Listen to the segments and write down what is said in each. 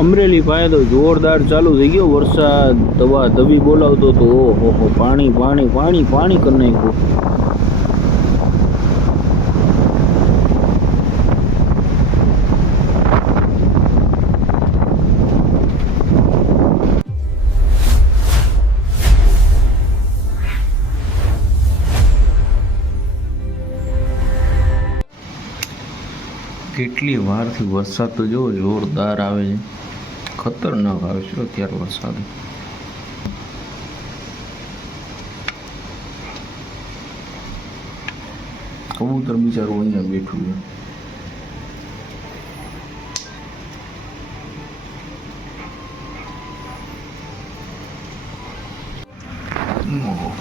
અમરેલી પાસે તો જોરદાર ચાલુ થઈ ગયો વરસાદ. દવા દબી બોલાવતો તો ઓહો પાણી પાણી પાણી પાણી કરી નાખ્યું. કેટલી વારથી વરસાદ તો જો જોરદાર આવે છે, ખતરનાક આવે છે અત્યારે વરસાદ. કબૂતર બિચારું અહીંયા બેઠું છે.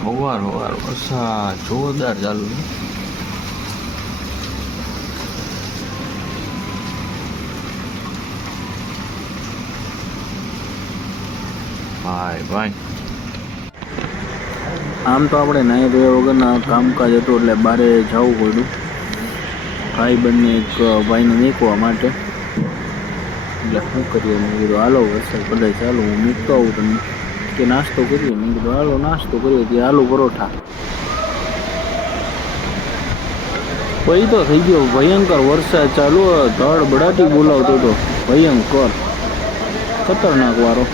સવાર વરસાદ જોરદાર ચાલુ છે. ભાઈ આમ તો આપણે નાહી ધોયા વગરના કામકાજ હતું એટલે બારે જવું પડ્યું ભાઈ બંને એક ભાઈને નીકળવા માટે. એટલે શું કરીએ, મેં કીધું હાલો વરસાદ બધા ચાલો હું મૂકતો આવું તમને કે નાસ્તો કરીએ. મેં કીધું હાલો નાસ્તો કરીએ. ત્યાં આલુ પરોઠા પછી તો થઈ ગયો ભયંકર વરસાદ ચાલુ. ધડ બડાટી બોલાવતો હતો ભયંકર ખતરનાક વારો.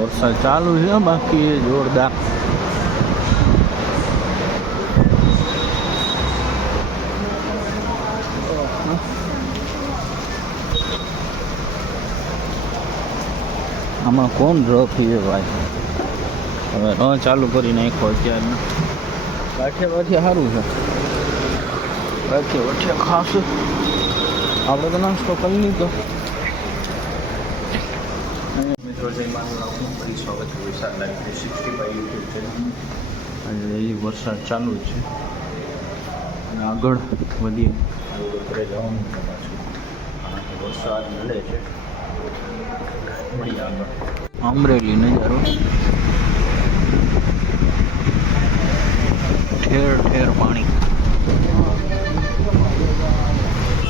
વરસાદ ચાલુ છે બાકી જોરદાર. આમાં કોણ રફી છે ભાઈ. હવે ન ચાલુ કરી નાખો અત્યારે. ગાંઠિયા સારું છે, ગાંઠિયા ખાસ આપણે તો નાસ્તો કરી લીધો. મિત્રો જય માનું ફરી સ્વાગત છે વિશાલ લાઈફ 365 યુટ્યુબ ચેનલ. અને એ વરસાદ ચાલુ છે અને આગળ વધીએ ઘરે જવાનું પાછું કારણ કે વરસાદ નડે છે. મળીએ આગળ. અમરેલી નજારો, ઠેર ઠેર પાણી.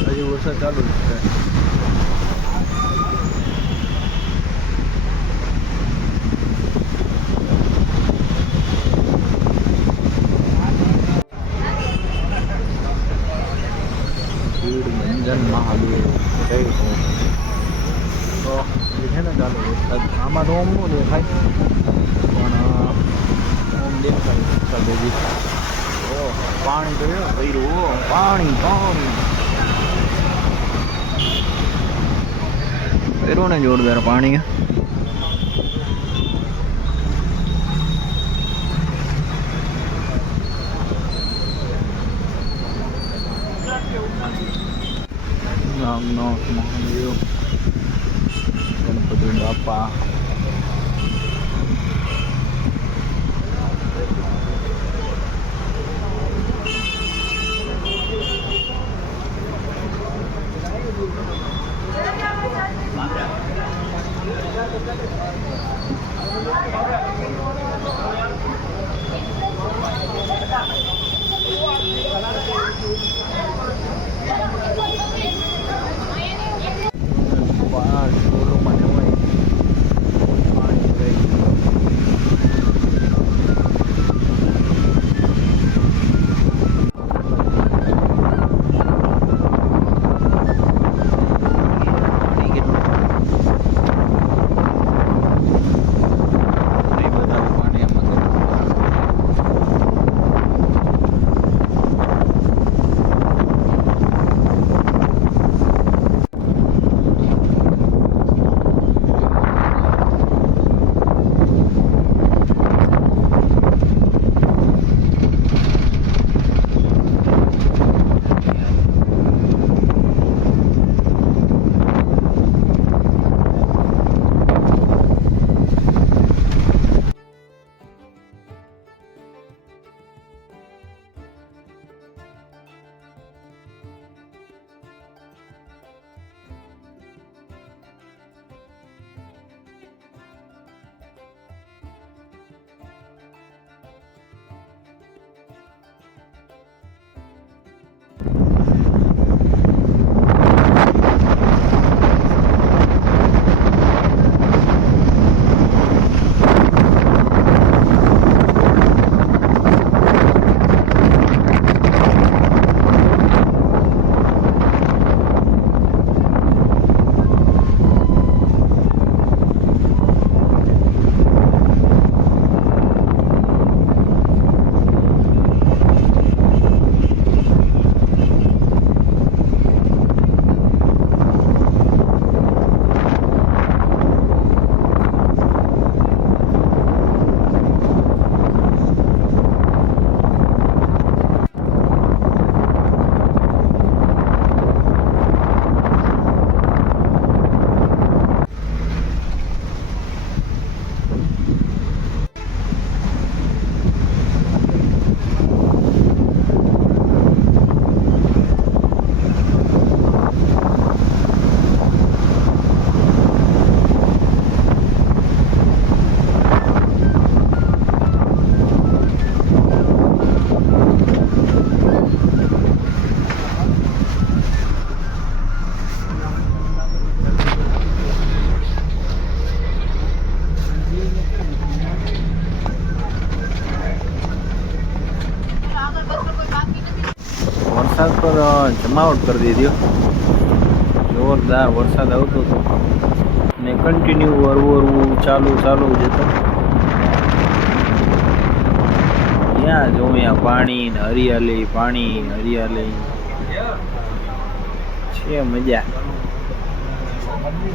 હજી વરસાદ ચાલુ છે. મહાદેવ જય હો. તો છે ને ચાલો વરસાદ આમાં તો આમ ન દેખાય પણ આમ દેખાય વરસાદ હજી. ઓ પાણી તો ભર્યું, પાણી પાણી ભર્યું ને જોરદાર પાણી. નામનાથ મહાદેવ, ગણપતિ બાપા. વરસાદ પર જમાવટ કરી દીધો. જોરદાર વરસાદ આવતો હતો ને કન્ટિન્યુ હરવું ચાલુ જ હતું. ત્યાં જો અહીંયા પાણી ને હરિયાળી છે. મજા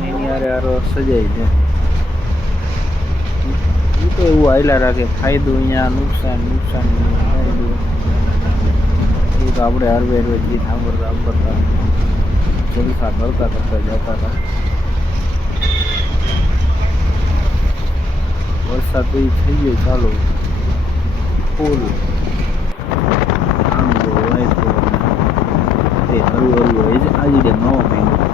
એની હારે સજાય છે. એ તો એવું હાયલા રાખે, ફાયદો અહીંયા નુકસાન એ તો આપણે હરવે જે સાંભળતા જલસા કરતા જતા હતા. વરસાદ તો થઈ ગયો ચાલો ફૂલ. આમ જો હોય તો એ હરવું હોય છે. આજે ડેમ નવો પીંડો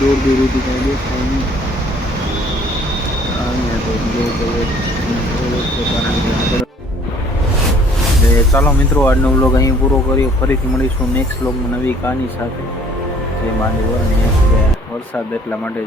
દૂર સુધી કઈ દેખાય નહીં. ચાલો મિત્રો, આજનો વ્લોગ અહીં પૂરો કર્યો. ફરીથી મળીશું નેક્સ્ટ વ્લોગમાં નવી કહાની સાથે. જે માની વરસાદ એટલા માટે